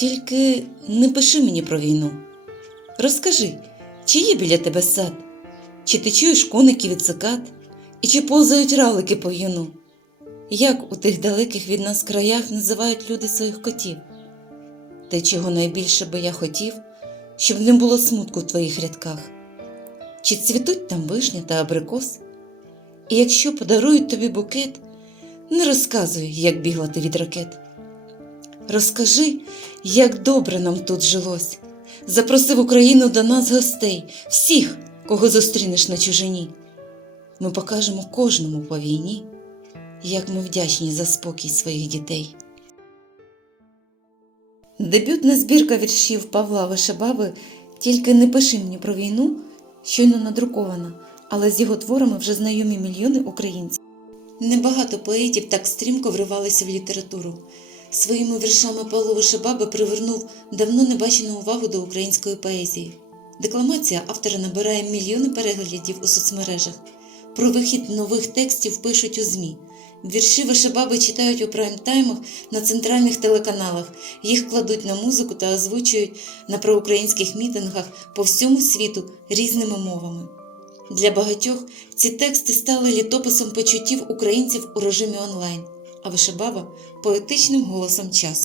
Тільки не пиши мені про війну. Розкажи, чи є біля тебе сад, чи ти чуєш коників і цикад, і чи повзають равлики по в'юну? Як у тих далеких від нас краях називають люди своїх котів? Те, чого найбільше би я хотів, щоб не було смутку в твоїх рядках. Чи цвітуть там вишня та абрикос? І якщо подарують тобі букет, не розказуй, як бігла ти від ракет. Розкажи, як добре нам тут жилось. Запроси в Україну до нас гостей, всіх, кого зустрінеш на чужині. Ми покажемо кожному по війні, як ми вдячні за спокій своїх дітей. Дебютна збірка віршів Павла Вишебаби Тільки не пиши мені про війну щойно надрукована, але з його творами вже знайомі мільйони українців. Небагато поетів так стрімко вривалися в літературу. Своїми віршами Павло Вишебаба привернув давно небачену увагу до української поезії. Декламація автора набирає мільйони переглядів у соцмережах. Про вихід нових текстів пишуть у ЗМІ. Вірші Вишебаби читають у прайм-таймах на центральних телеканалах, їх кладуть на музику та озвучують на проукраїнських мітингах по всьому світу різними мовами. Для багатьох ці тексти стали літописом почуттів українців у режимі онлайн, а Вишебаба поетичним голосом часу.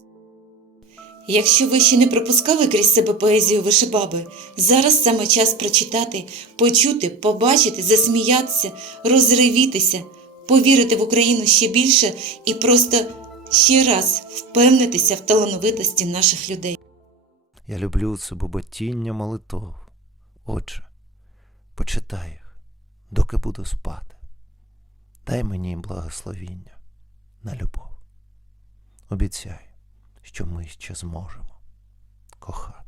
Якщо ви ще не пропускали крізь себе поезію Вишебаби, зараз саме час прочитати, почути, побачити, засміятися, розривітися, повірити в Україну ще більше і просто ще раз впевнитися в талановитості наших людей. Я люблю це буботіння молитов. Отже, почитай їх, доки буду спати. Дай мені благословіння на любов. Обіцяй, що ми ще зможемо кохати.